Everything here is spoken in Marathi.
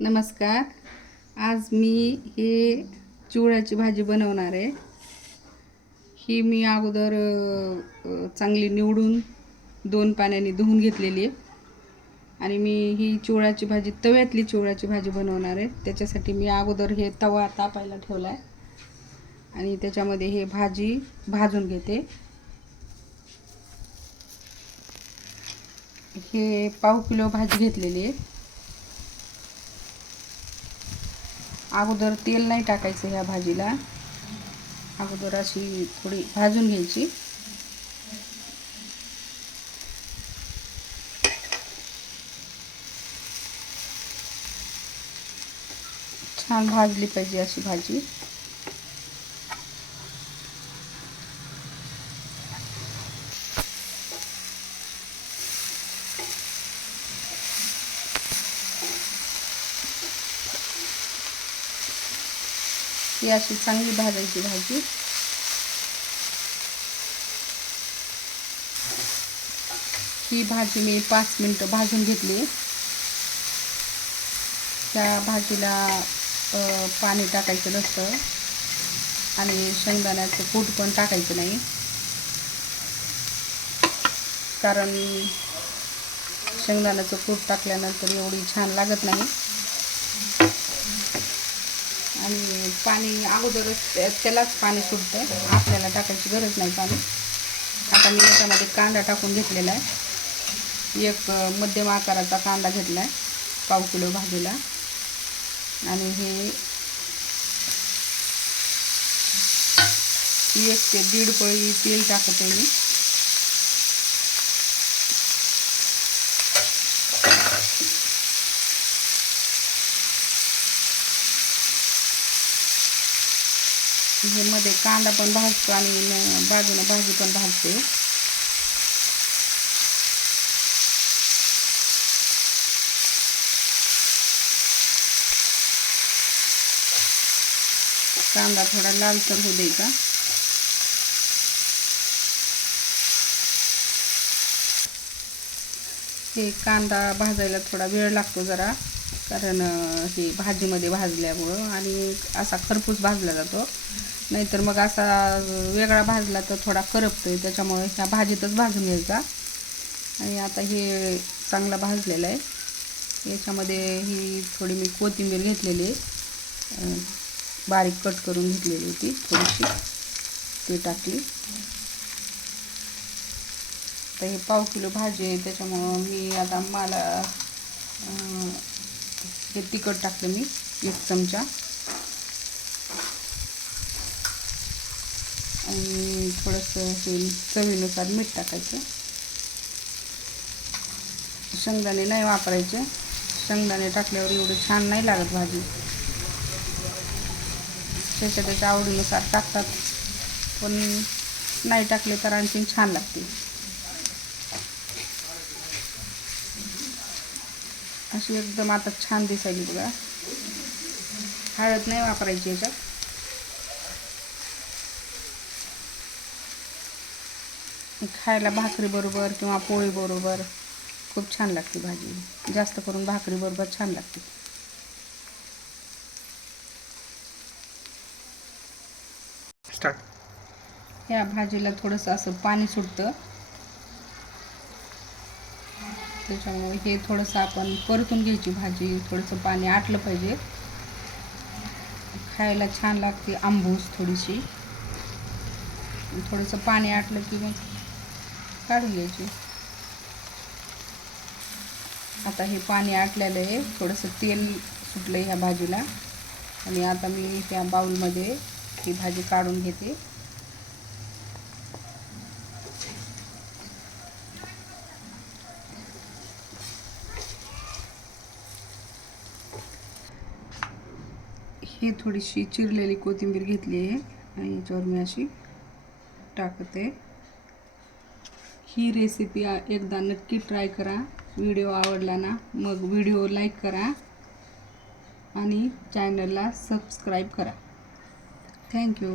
नमस्कार. आज मी हे चिवळ्याची भाजी बनवणार आहे. ही मी अगोदर चांगली निवडून 2 पाण्याने धुवून घेतलेली आहे आणि मी ही चिवळ्याची भाजी तव्यातली चिवळ्याची भाजी बनवणार आहे. त्याच्यासाठी मी अगोदर हे तवा तापायला ठेवला आहे आणि त्याच्यामध्ये हे भाजी भाजून घेते. हे पाव किलो भाजी घेतलेली आहे. अगोदर तेल नाही टाकायचं ह्या भाजीला. अगोदर अशी थोडी भाजून घ्यायची. छान भाजली पाहिजे अशी भाजी. ही अशी चांगली भाजायची भाजी. ही भाजी मी 5 मिनिटं भाजून घेतली. त्या भाजीला पाणी टाकायचं नसतं आणि शेंगदाण्याचं कूट पण टाकायचं नाही, कारण शेंगदाण्याचं कूट टाकल्यानंतर एवढी छान लागत नाही आणि पाणी अगोदरच त्यालाच पाणी सुटतं, आपल्याला टाकायची गरज नाही पाणी. आता मी याच्यामध्ये कांदा टाकून घेतलेला आहे. एक मध्यम आकाराचा कांदा घेतला आहे पाव किलो भाजीला आणि हे 1 ते 1.5 पळी तेल टाकते मी. हे मध्ये कांदा पण भाजतो आणि बाजूने भाजी पण भाजते. कांदा थोडा लालसर होऊ द्यायचा. हे कांदा भाजायला थोडा वेळ लागतो जरा, कारण हे भाजीमध्ये भाजल्यामुळं आणि असा खरपूस भाजला जातो. नाहीतर मग असा वेगळा भाजला तर थोडा करपतोय. त्याच्यामुळे ह्या भाजीतच भाजून घ्यायचा. आणि आता हे चांगला भाजलेला आहे. याच्यामध्ये ही थोडी मी कोथिंबीर घेतलेली आहे, बारीक कट करून घेतलेली होती थोडीशी, ती टाकली. तर हे पाव किलो भाजी आहे, त्याच्यामुळं मी आता मला हे तिखट टाकलं मी 1 चमचा आणि थोडंसं हे चवीनुसार मीठ टाकायचं. शेंगदाणे नाही वापरायचे. शेंगदाणे टाकल्यावर एवढं छान नाही लागत भाजी. त्याच्या आवडीनुसार टाकतात, पण नाही टाकले तर आणखीन छान लागते. अशी एकदम आता छान दिसायली बघा. हळद नाही वापरायची याच्यात. खायला भाकरी बरोबर किंवा पोळी बरोबर खूप छान लागते भाजी. जास्त करून भाकरी बरोबर छान लागते. स्टार्ट. ह्या भाजीला थोडंसं असं पाणी सुटतं, त्याच्यामुळे हे थोडंसं आपण परतून घ्यायची भाजी. थोडंसं पाणी आटलं पाहिजे. खायला छान लागते, आंबूस थोडीशी. थोडंसं पाणी आटलं की मग काढून घ्यायची. आता हे पाणी आटलेलं आहे, थोडंसं तेल सुटलं ह्या भाजीला आणि आता मी त्या बाउलमध्ये ही भाजी काढून घेते. ही थोडीशी चिरलेली कोथिंबीर घेतली आहे आणि याच्यावर मी अशी टाकते. ही रेसिपी एकदा नक्की ट्राय करा. व्हिडिओ आवडला ना मग व्हिडिओ लाईक करा आणि चॅनलला सबस्क्राईब करा. थँक्यू.